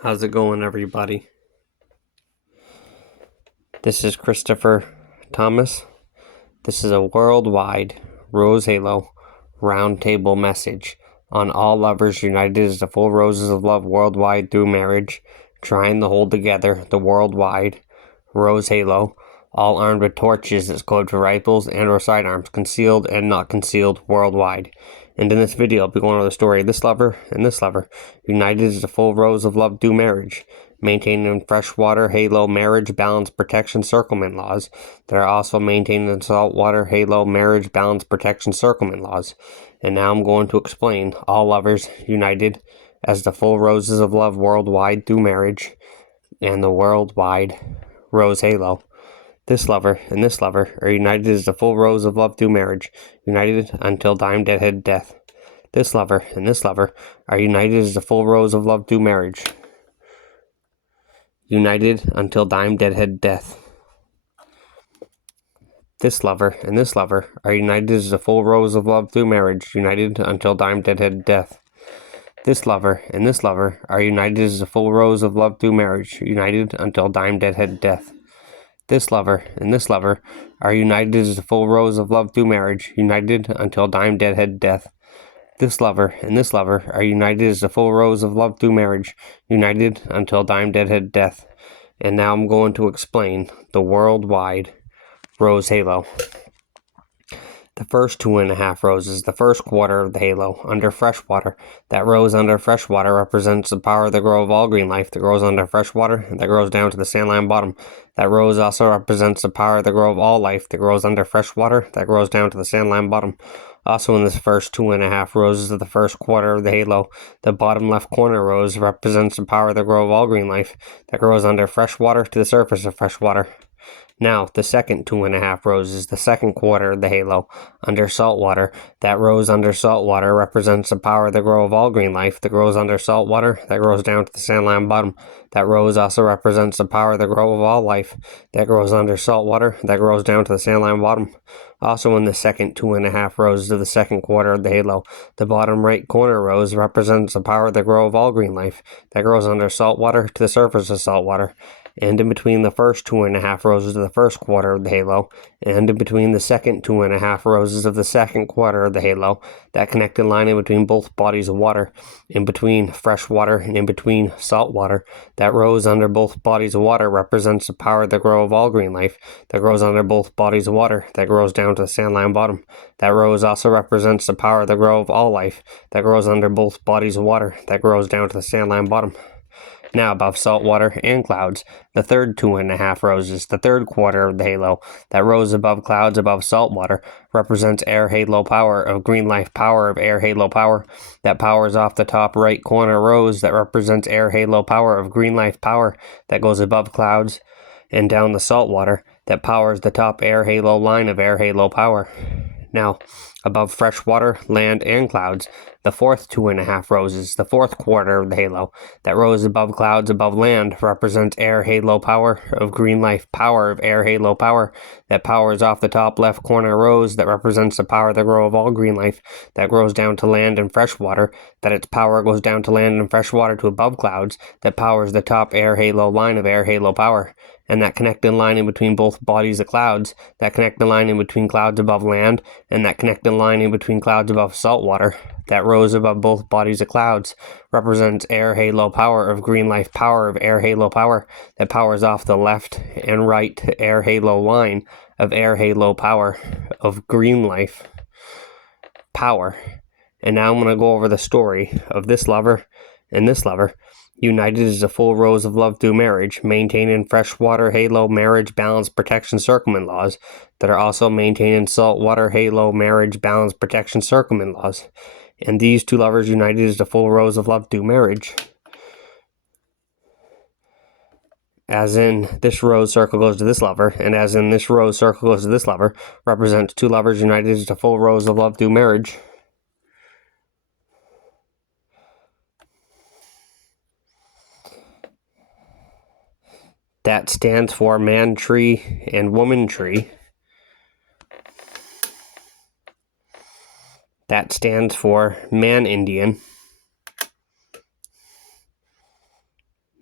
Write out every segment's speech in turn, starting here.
How's it going, everybody? This is Christopher Thomas. This is a worldwide Rose Halo roundtable message on all lovers united as the full roses of love worldwide through marriage, trying to hold together the worldwide Rose Halo, all armed with torches that's code for rifles and or sidearms, concealed and not concealed worldwide. And in this video, I'll be going over the story of this lover and this lover, united as the full rose of love through marriage, maintaining freshwater halo marriage balance protection circlement laws that are also maintained in saltwater halo marriage balance protection circlement laws. And now I'm going to explain all lovers united as the full roses of love worldwide through marriage and the worldwide rose halo. This lover and this lover are united as the full rose of love through marriage, united until dime deadhead death. This lover and this lover are united as the full rose of love through marriage, united until dime deadhead death. This lover and this lover are united as the full rose of love through marriage, united until dime deadhead death. This lover and this lover are united as the full rose of love through marriage, united until dime deadhead death. This lover and this lover are united as the full rose of love through marriage, united until dime deadhead death. This lover and this lover are united as the full rose of love through marriage, united until dime deadhead death. And now I'm going to explain the worldwide rose halo. The first 2.5 roses, the first quarter of the halo, under freshwater. That rose under freshwater represents the power that grows of all green life that grows under freshwater, that grows down to the sandline bottom. That rose also represents the power that grows of all life that grows under freshwater, that grows down to the sandline bottom. Also in this first 2.5 roses of the first quarter of the halo, the bottom left corner rose represents the power that grows of all green life that grows under freshwater to the surface of freshwater. Now, the second 2.5 roses, the second quarter of the halo, under saltwater. That rose under saltwater represents the power that grows of all green life that grows under saltwater, that grows down to the sandline bottom. That rose also represents the power that grows of all life that grows under saltwater, that grows down to the sandline bottom. Also in the second 2.5 roses of the second quarter of the halo, the bottom right corner rose represents the power that grows of all green life that grows under saltwater to the surface of saltwater. And in between the first 2.5 roses of the first quarter of the halo, and in between the second 2.5 roses of the second quarter of the halo, that connected line in between both bodies of water, in between fresh water and in between salt water, that rose under both bodies of water represents the power that grows of all green life, that grows under both bodies of water, that grows down to the sandline bottom. That rose also represents the power that grows of all life, that grows under both bodies of water, that grows down to the sandline bottom. Now above saltwater and clouds, the third 2.5 roses, the third quarter of the halo, that rose above clouds above saltwater, represents air halo power of green life power of air halo power. That powers off the top right corner rose that represents air halo power of green life power that goes above clouds and down the saltwater, that powers the top air halo line of air halo power. Now, above freshwater, land, and clouds, the fourth 2.5 roses, the fourth quarter of the halo, that rose above clouds above land, represents air halo power of green life power of air halo power, that powers off the top left corner rose that represents the power that grows of all green life, that grows down to land and freshwater, that its power goes down to land and freshwater to above clouds, that powers the top air halo line of air halo power. And that connecting line in between both bodies of clouds, that connecting line in between clouds above land, and that connecting line in between clouds above saltwater, that rose above both bodies of clouds, represents air halo power of green life power of air halo power, that powers off the left and right air halo line of air halo power of green life power. And now I'm going to go over the story of this lover and this lover, united as a full rose of love through marriage, maintaining freshwater halo marriage balance protection circlement laws that are also maintaining saltwater halo marriage balance protection circlement laws. And these two lovers united as the full rose of love through marriage. As in this rose circle goes to this lover, and as in this rose circle goes to this lover, represents two lovers united as the full rose of love through marriage. That stands for man tree and woman tree. That stands for man Indian.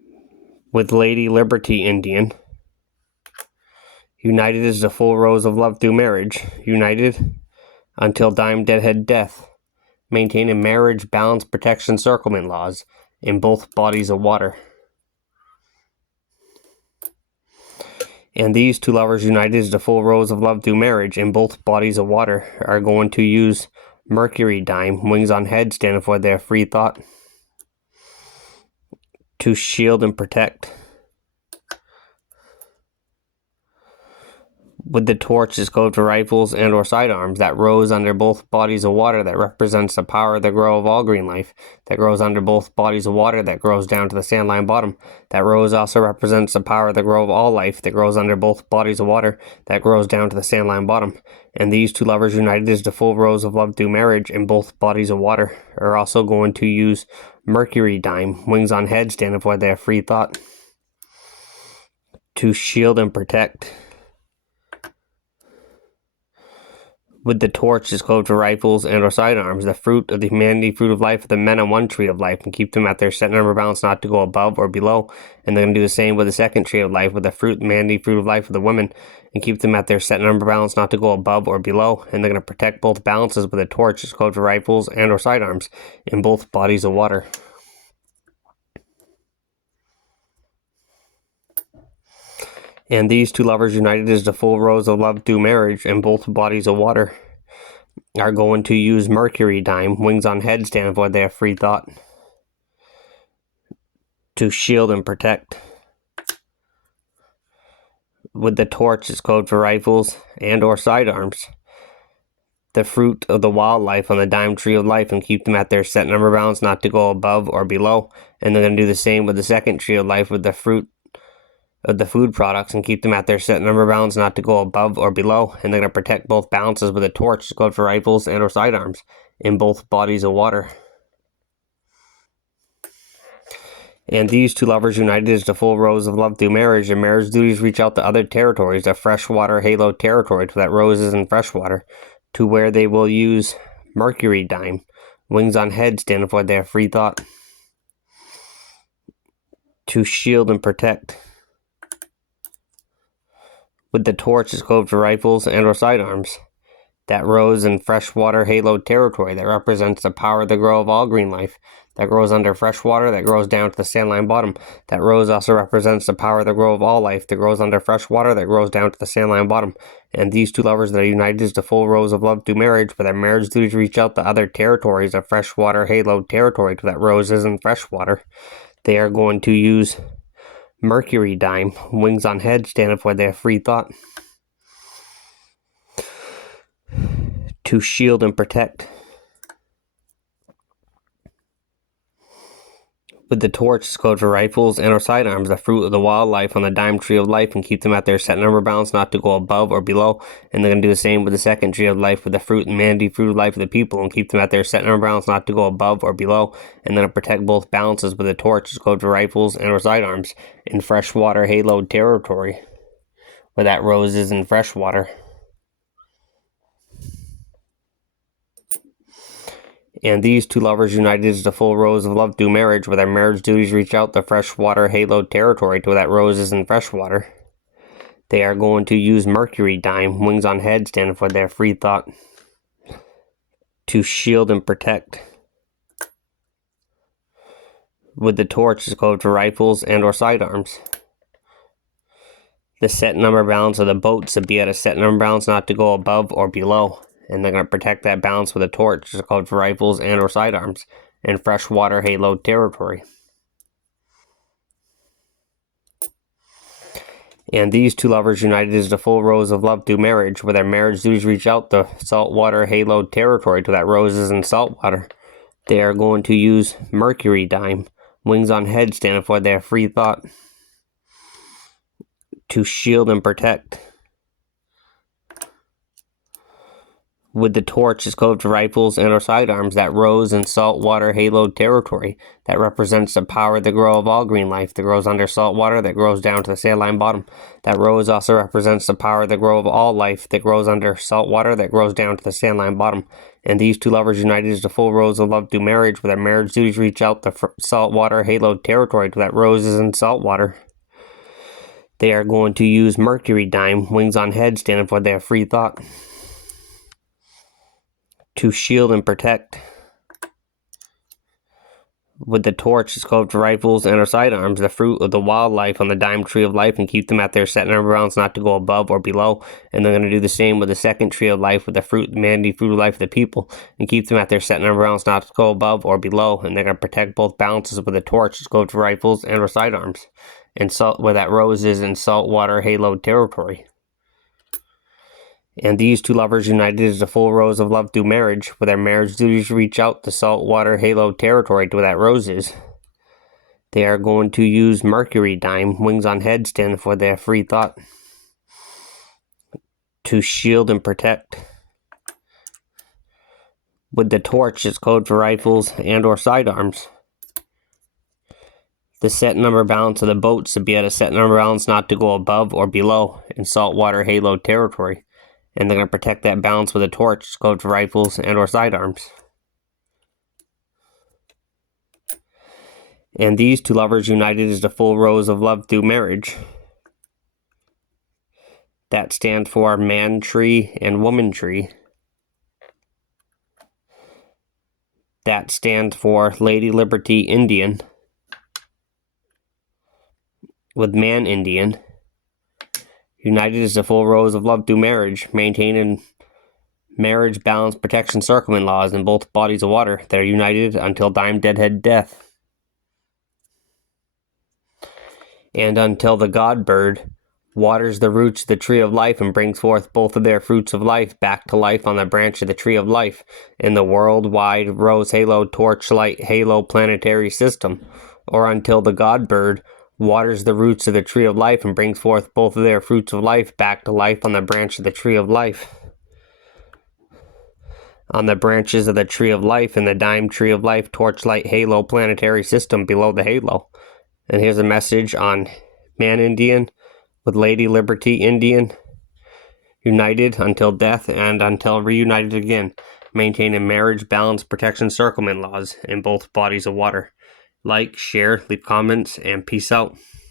with Lady Liberty Indian. United as the full rose of love through marriage. United until dime deadhead death. Maintaining marriage, balance, protection, circlement laws in both bodies of water. And these two lovers united as the full rose of love through marriage in both bodies of water are going to use Mercury dime, wings on head, standing for their free thought, to shield and protect. With the torch is code for rifles and or sidearms. That rose under both bodies of water that represents the power that grow of all green life. That grows under both bodies of water that grows down to the sandline bottom. That rose also represents the power that grow of all life that grows under both bodies of water that grows down to the sandline bottom. And these two lovers united as the full rose of love through marriage in both bodies of water are also going to use Mercury dime, wings on head, standing for their free thought, to shield and protect. With the torch is code for rifles and or sidearms, the fruit of the humanity, fruit of life of the men on one tree of life, and keep them at their set number balance not to go above or below. And they're going to do the same with the second tree of life, with the fruit, humanity, fruit of life of the women, and keep them at their set number balance not to go above or below. And they're going to protect both balances with a torch is code for rifles and or sidearms in both bodies of water. And these two lovers united as the full rose of love through marriage in both bodies of water are going to use Mercury dime, wings on head, standing for their free thought, to shield and protect. With the torch is code for rifles and or sidearms, the fruit of the wildlife on the dime tree of life, and keep them at their set number balance not to go above or below. And they're going to do the same with the second tree of life, with the fruit of the food products, and keep them at their set number balance not to go above or below. And they're going to protect both balances with a torch, code for rifles and or sidearms in both bodies of water. And these two lovers united as the full rose of love through marriage. Their marriage duties reach out to other territories, the freshwater halo territory, to that rose is in freshwater, to where they will use Mercury dime, wings on head, standing for their free thought, to shield and protect. With the torch is code for rifles and or sidearms. That rose in freshwater halo territory that represents the power that grow of all green life. That grows under freshwater that grows down to the sandline bottom. That rose also represents the power that grow of all life that grows under freshwater that grows down to the sandline bottom. And these two lovers that are united as the full rose of love through marriage, where their marriage duties reach out to other territories of freshwater halo territory, to that rose is in freshwater. They are going to use Mercury dime, wings on head, standing for their free thought, to shield and protect. With the torch is code for rifles and or sidearms, the fruit of the wildlife on the dime tree of life, and keep them at their set number balance not to go above or below. And they're going to do the same with the second tree of life, with the fruit and humanity, fruit of life of the people, and keep them at their set number balance not to go above or below. And then protect both balances with the torch is code for rifles and or sidearms in freshwater halo territory, where that rose is in freshwater. And these two lovers united as the full rose of love through marriage, where their marriage duties reach out the freshwater halo territory, to where that rose is in freshwater. They are going to use Mercury dime, wings on head, standing for their free thought, to shield and protect. With the torch is code for rifles and or sidearms. The set number balance of the boats to be at a set number balance not to go above or below. And they're going to protect that balance with a torch, is called for rifles and or sidearms in freshwater halo territory. And these two lovers united as the full rose of love through marriage, where their marriage duties reach out the saltwater halo territory, to that rose is in saltwater. They are going to use Mercury dime, wings on head, standing for their free thought, to shield and protect. with the torch as code for rifles and or sidearms, that rose in saltwater haloed territory that represents the power that grow of all green life that grows under saltwater that grows down to the saline bottom. That rose also represents the power that grow of all life that grows under saltwater that grows down to the saline bottom. And these two lovers united as the full rose of love through marriage, where their marriage duties reach out the saltwater haloed territory to that rose is in saltwater. They are going to use Mercury dime, wings on head, standing for their free thought, to shield and protect. With the torch as code for rifles and or sidearms, the fruit of the wildlife on the dime tree of life, and keep them at their set number of rounds, not to go above or below. And they're going to do the same with the second tree of life, with the fruit, humanity, fruit of life of the people, and keep them at their set number of rounds, not to go above or below. And they're going to protect both balances with the torch as code for rifles and or sidearms, and where that rose is in saltwater haloed territory. And these two lovers united as the full rose of love through marriage, where their marriage duties reach out the saltwater haloed territory to where that rose is. They are going to use Mercury dime, wings on head, stand for their free thought, to shield and protect. With the torch as code for rifles and or sidearms. The set number balance of the boats to be at a set number balance, not to go above or below in saltwater haloed territory. And they're going to protect that balance with a torch, code for rifles and or sidearms. And these two lovers united as the full rose of love through marriage. That stands for man tree and woman tree. That stands for Lady Liberty Indian with man Indian. United as the full rose of love through marriage, maintaining marriage, balance, protection, circlement laws in both bodies of water that are united until dime deadhead death. And until the god bird waters the roots of the tree of life and brings forth both of their fruits of life back to life on the branch of the tree of life in the worldwide rose halo torchlight halo planetary system, or until the god bird waters the roots of the tree of life and brings forth both of their fruits of life back to life on the branch of the tree of life. On the branches of the tree of life in the dime tree of life torchlight halo planetary system below the halo. And here's a message on man Indian with Lady Liberty Indian. United until death and until reunited again. Maintaining marriage, balance, protection, circlement laws in both bodies of water. Like, share, leave comments, and peace out.